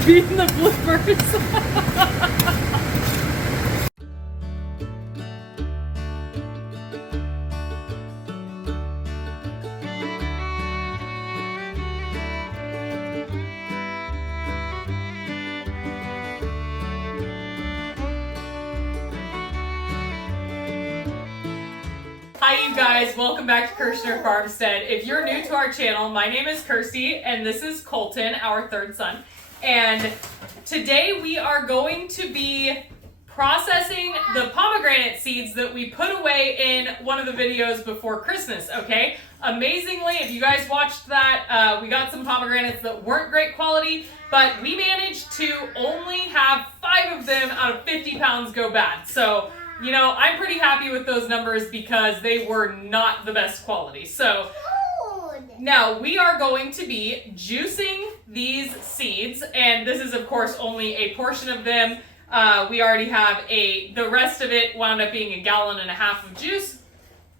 should be in the bloopers. Hi you guys, welcome back to Kirshner Farmstead. If you're new to our channel, my name is Kirsty and this is Colton, our third son. And today we are going to be processing the pomegranate seeds that we put away in one of the videos before Christmas, okay? Amazingly, if you guys watched that, we got some pomegranates that weren't great quality, but we managed to only have 5 of them out of 50 pounds go bad. So, you know, I'm pretty happy with those numbers because they were not the best quality. So now we are going to be juicing these seeds, and this is of course only a portion of them. We already have the rest of it wound up being 1.5 gallons of juice,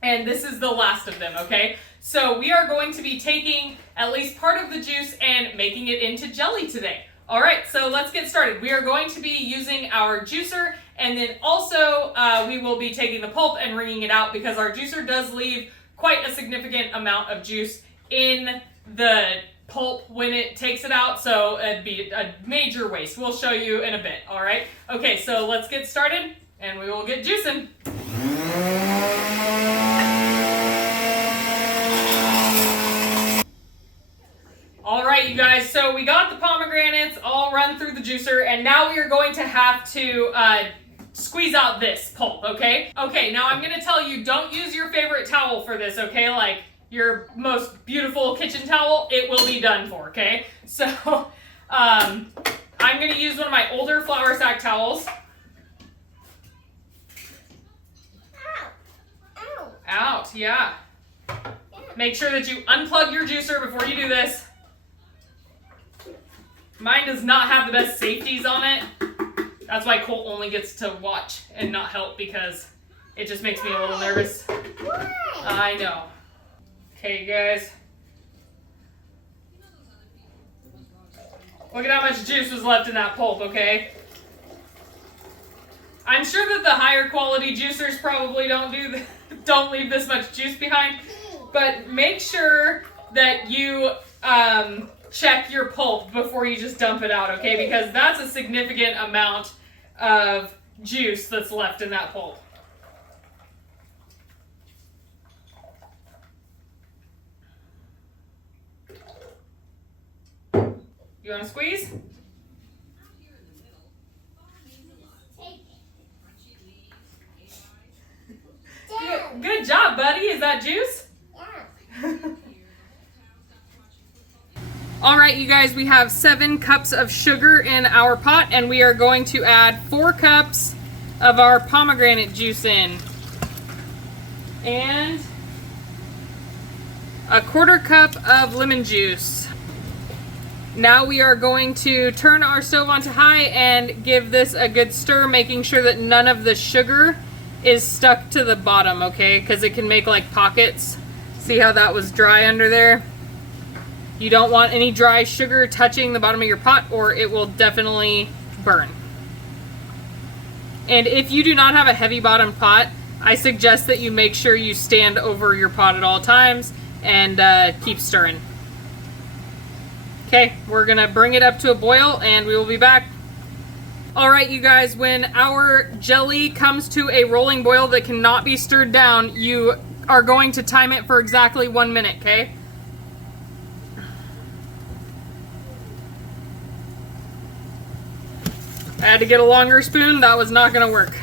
and this is the last of them, okay? So we are going to be taking at least part of the juice and making it into jelly today. All right, so let's get started. We are going to be using our juicer, and then also we will be taking the pulp and wringing it out because our juicer does leave quite a significant amount of juice in the pulp when it takes it out, so it'd be a major waste. We'll show you in a bit, all right? Okay, so let's get started, and we will get juicing. All right, you guys, so we got the pomegranates all run through the juicer, and now we are going to have to squeeze out this pulp, okay? Okay, now I'm gonna tell you, don't use your favorite towel for this, okay? Like your most beautiful kitchen towel, it will be done for, okay? So, I'm gonna use one of my older flour sack towels. Out, yeah. Make sure that you unplug your juicer before you do this. Mine does not have the best safeties on it. That's why Colt only gets to watch and not help because it just makes me a little nervous. Why? I know. Okay, guys. Look at how much juice was left in that pulp, okay? I'm sure that the higher quality juicers probably don't leave this much juice behind, but make sure that you check your pulp before you just dump it out, okay? Because that's a significant amount of juice that's left in that pulp. You want to squeeze? Good job, buddy. Is that juice? Yeah. All right, you guys, we have 7 cups of sugar in our pot, and we are going to add 4 cups of our pomegranate juice in. And a 1/4 cup of lemon juice. Now we are going to turn our stove onto high and give this a good stir, making sure that none of the sugar is stuck to the bottom, okay? Because it can make like pockets. See how that was dry under there? You don't want any dry sugar touching the bottom of your pot or it will definitely burn. And if you do not have a heavy bottom pot, I suggest that you make sure you stand over your pot at all times and keep stirring. Okay, we're gonna bring it up to a boil and we will be back. All right, you guys, when our jelly comes to a rolling boil that cannot be stirred down, you are going to time it for exactly 1 minute, okay? I had to get a longer spoon. That was not going to work.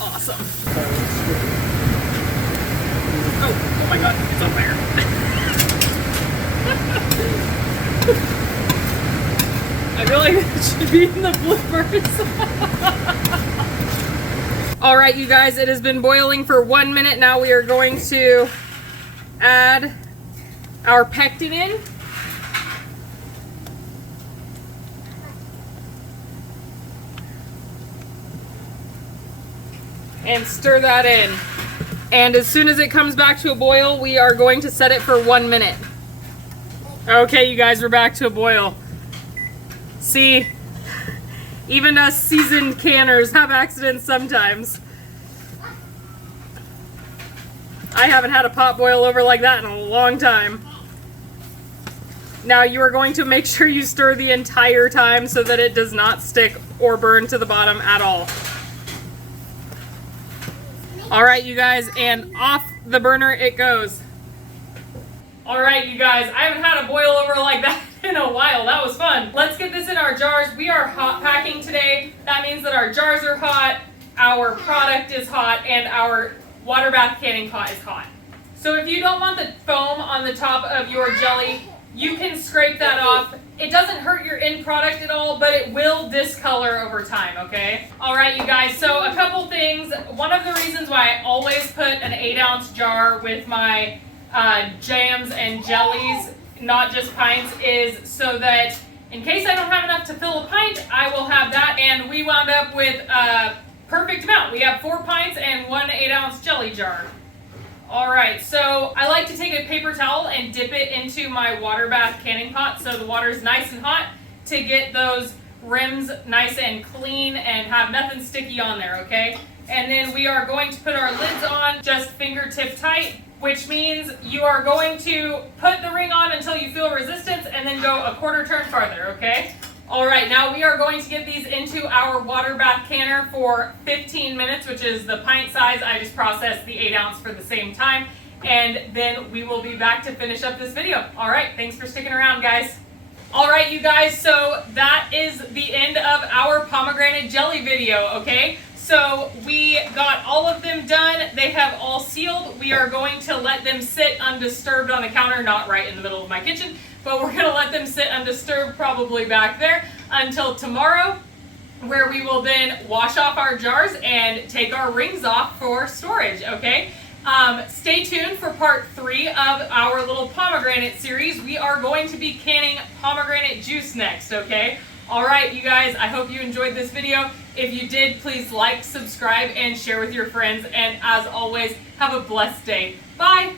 Awesome. Oh my god, it's on fire. I feel like it should be in the bloopers. All right, you guys, it has been boiling for 1 minute. Now we are going to add our pectin in. and stir that in. And as soon as it comes back to a boil, we are going to set it for 1 minute. Okay, you guys, we're back to a boil. See, even us seasoned canners have accidents sometimes. I haven't had a pot boil over like that in a long time. Now you are going to make sure you stir the entire time so that it does not stick or burn to the bottom at all. All right, you guys, and off the burner it goes. All right, you guys, I haven't had a boil over like that in a while. That was fun. Let's get this in our jars. We are hot packing today. That means that our jars are hot, our product is hot, and our water bath canning pot is hot. So if you don't want the foam on the top of your jelly, you can scrape that off. It doesn't hurt your end product at all, but it will discolor over time, okay? All right, you guys, so a couple things. One of the reasons why I always put an 8-ounce jar with my jams and jellies, not just pints, is so that in case I don't have enough to fill a pint, I will have that, and we wound up with a perfect amount. We have 4 pints and 1 8-ounce jelly jar. All right, so I like to take a paper towel and dip it into my water bath canning pot so the water is nice and hot to get those rims nice and clean and have nothing sticky on there, okay? And then we are going to put our lids on just fingertip tight, which means you are going to put the ring on until you feel resistance and then go a quarter turn farther, okay? All right, now we are going to get these into our water bath canner for 15 minutes, which is the pint size. I just processed the 8-ounce for the same time, and then we will be back to finish up this video. All right, thanks for sticking around, guys. All right, you guys, so that is the end of our pomegranate jelly video, okay? So we got all of them done. They have all sealed. We are going to let them sit undisturbed on the counter, not right in the middle of my kitchen, but we're gonna let them sit undisturbed probably back there until tomorrow, where we will then wash off our jars and take our rings off for storage, okay? Stay tuned for part 3 of our little pomegranate series. We are going to be canning pomegranate juice next, okay? All right, you guys, I hope you enjoyed this video. If you did, please like, subscribe, and share with your friends. And as always, have a blessed day. Bye.